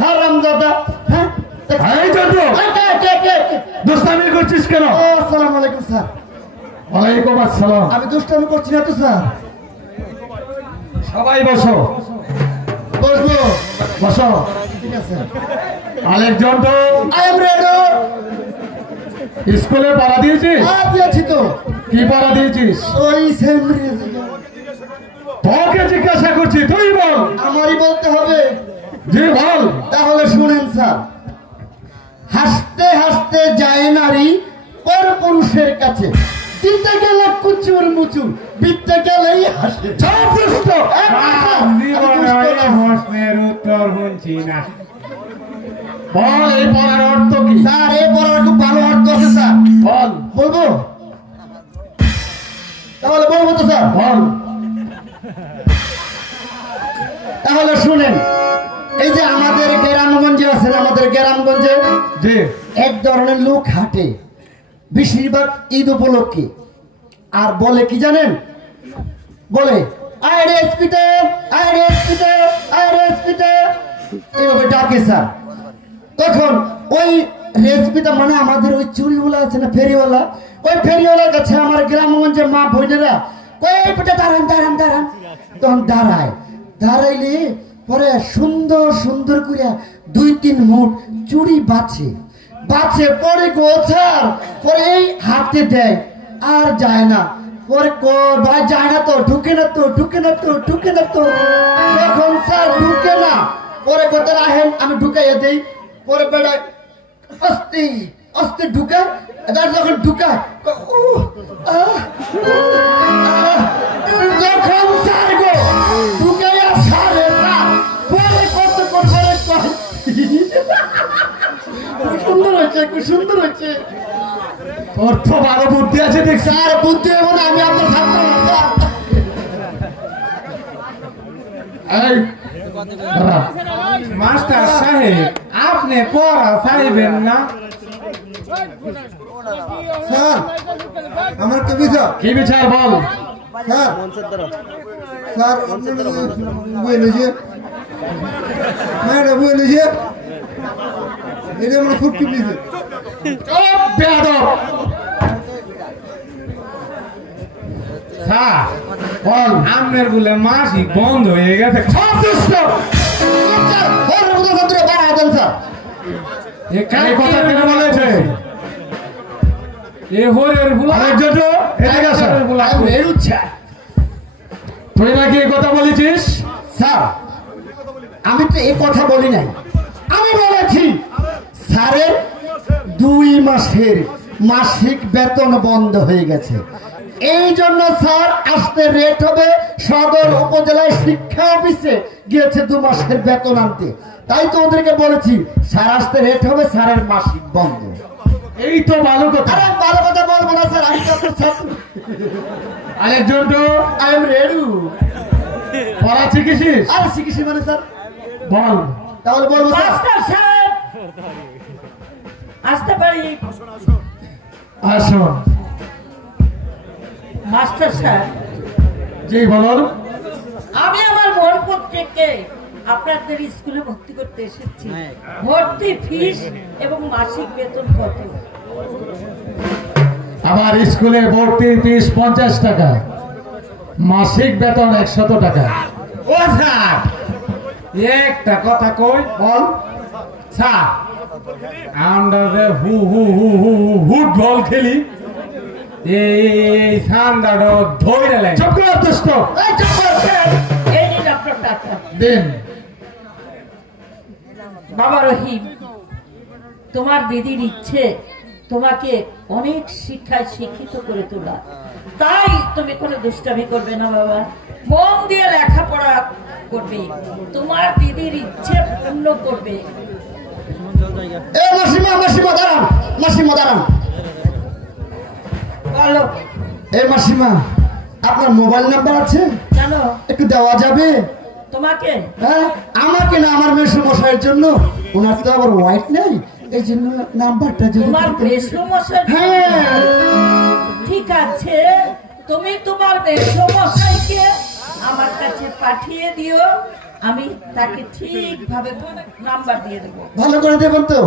হারামজাদা। হ্যাঁ এই জন্টু দুষ্টামি করছিস কেন? আসসালামু আলাইকুম স্যার। ওয়ালাইকুম আসসালাম। আমি দুষ্টামি করছি না তো স্যার। সবাই বসো। বসবো? বসো। ঠিক আছে। Alek Jontu, I am ready. স্কুলে পড়া দিয়েছিস? হ্যাঁ দিয়েছি তো। কি পড়া দিয়েছিস? ওই সেম। তোকে জিজ্ঞাসা করছি, তুই বল। আমারই বলতে হবে? জি বল। তাহলে শুনেন স্যার। হাসতে হাসতে যায় নারী পর পুরুষের কাছে, দিতে গেলে কুচুর মুচুর, বিতে গেলেই হাসে। প্রশ্নের উত্তর বলছি না। বল এই পড়ার অর্থ কি? স্যার এই পড়ার খুব ভালো অর্থ আছে স্যার। বল। বলবো? তাহলে বলবো তো স্যার? বল। তাহলে শুনেন। এই যে আমাদের গ্রামগঞ্জে আছেন, আমাদের গ্রামগঞ্জে জি এক ধরনের লোক হাঁটে বেশিরভাগ ঈদ উপলক্ষে, আর বলে কি জানেন? বলে এভাবে ডাকে স্যার। তখন ওই রেসপিটা মানে আমাদের ওই চুরিওয়ালা আছে না, ফেরিওয়ালা, ওই ফেরিওয়ালার কাছে আমার গ্রামগঞ্জের মা বোনেরা দাঁড়ান দাঁড়ান দাঁড়ান, তখন দাঁড়ায়। দাঁড়াইলে পরে সুন্দর সুন্দর করে 2-3 মুঠ চুড়ি বাছে পরে গোছার পরে এই হাতে দেয়, আর যায় না। পরে ভাই যায় না তো, ঢুকে না তো, তখন স্যার ঢুকে না। পরে কোথায় রাহেন, আমি ঢুকাইয়া দেই। পরে বেড়ায় আস্তে আস্তে ঢুকায়, যখন ঢুকায় যখন স্যার গো ঢুকাইয়া সারে পরে কত করে সুন্দর হয়েছে, খুব সুন্দর হয়েছে। অর্থ ভালো বুদ্ধি আছে দেখ। স্যার বুদ্ধি এবং আমি আপনার ছাত্র না স্যার। এই মাস্টার সাহেব, আপনি পড়া চাইবেন না? স্যার আমার তো বিচার। কি বিচার বল? স্যার স্যার বলেছে ম্যাডাম বলেছে এটা আমরা খুব টিপিছে। স্যার বল। আপনার বলে মাসিক বন্ধ হয়ে গেছে। এই কথা কেন বলেছে? এ হরের বুলা আলেক জন্টু, এদিকে আসো। তুই নাকি এই কথা বলেছিস? স্যার আমি তো এই কথা বলি নাই, আমি বলেছি স্যারের 2 মাসের মাসিক বেতন বন্ধ হয়ে গেছে, এই জন্য স্যার আসতে রেট হবে সদর উপজেলায় শিক্ষা অফিসে গিয়েছে 2 মাসের বেতন আনতে। তাই তো ওদেরকে বলেছি স্যার আসতে রেট হবে, স্যারের মাসিক বন্ধ। এই তো ভালো কথা। আরে ভালো কথা বলবো না স্যার, আমি তো আপনার ছাত্র। Alek Jontu, I am ready. পড়া শিখেছিস? আর শিখেছি মানে স্যার? বল। তাহলে বলবো স্যার। মাস্টার সাহেব আসতে পারি? আসো। মাস্টার সাহেব, জি বলুন। আমি আমার মন পত্রিকে আপনাদের স্কুলে ভর্তি করতে এসেছি। ভর্তি ফিস এবং মাসিক বেতন কত? আমার স্কুলে ভর্তি ফিস 50 টাকা, মাসিক বেতন 100 টাকা। ও স্যার একটা কথা কই। বল। স্যার আমরা যে ফুটবল খেলি, এই সান্দাটা ধরে লাগে। চুপ কর দুষ্ট। এই চুপ করো। এই নিন আপনার টাকা। দিন। বাবা রহিম, তোমার দিদির ইচ্ছে তোমাকে অনেক শিক্ষায় শিক্ষিত করে তোলা, তাই তুমি কোনো দুষ্টামি করবে না বাবা, মন দিয়ে লেখাপড়া করবে, তোমার দিদির ইচ্ছে পূর্ণ করবে। এ মাসিমা দাঁড়ান, মাসিমা দাঁড়ান। বলো। এ মাসিমা আপনার মোবাইল নাম্বার আছে? জানো একটু দেওয়া যাবে? তোমাকে? হ্যাঁ আমাকে না, আমার মেসমশাইয়ের জন্য। ওনার তো আবার হোয়াইট নেই, এই জন্য নাম্বারটা যদি তোমার মেসমশাই? হ্যাঁ ঠিক আছে, তুমি তোমার মেসমশাইকে আমার কাছে পাঠিয়ে দিও, আমি তাকে ঠিকভাবে নাম্বার দিয়ে দেবো। ভালো করে দেবেন তো?